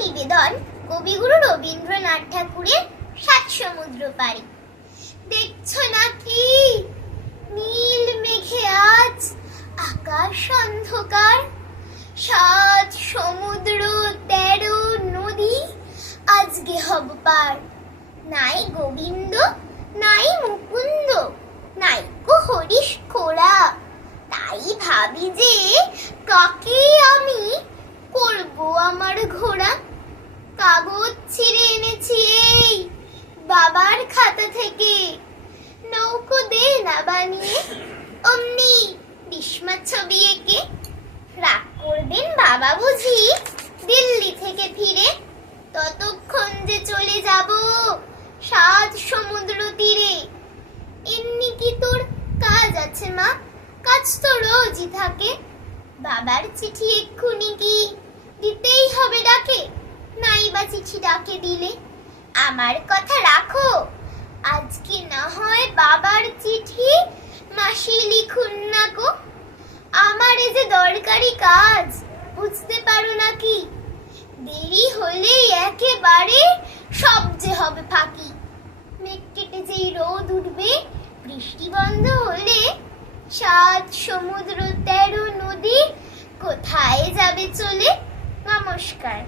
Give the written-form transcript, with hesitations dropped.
নিবেদন কবিগুরু রবীন্দ্রনাথ ঠাকুরের সাত সমুদ্র পাড়ি। দেখছো নাকি নীল মেঘে আজ আকাশ অন্ধকার, সাত সমুদ্র 13 নদী আজকে হব পার। নাই গোবিন্দ নাই মুকুন্দ নাই কো হরিশ খোড়া, তাই ভাবি যে কাকে আমি করব আমার ঘোড়া। কাগজ ছিঁড়ে এনেছি এই বাবার খাতা থেকে, নৌকো দে না বানিয়ে অমনি বিস্মা ছবি এঁকে। রাগ করবেন বাবা বুঝি দিল্লি থেকে ফিরে, ততক্ষণ যে চলে যাব সাত সমুদ্র তীরে। এমনি কি তোর কাজ আছে মা? কাজ তো রোজই থাকে। বাবার চিঠি এক্ষুনি কি দিতেই হবে ডাকে? নাই বা চিঠি ডাকে দিলে আমার কথা রাখো, আজকে না হয় বাবার চিঠি মাসি লিখুন না গো। আমার এই যে দরকারি কাজ বুঝতে পারো নাকি? দেরি হলে একেবারে সব যে হবে ফাঁকি। মেঘ কেটে যেই রোদ উঠবে, বৃষ্টি বন্ধ হলে সাত সমুদ্র 13 নদী কোথায় যাবে চলে। নমস্কার।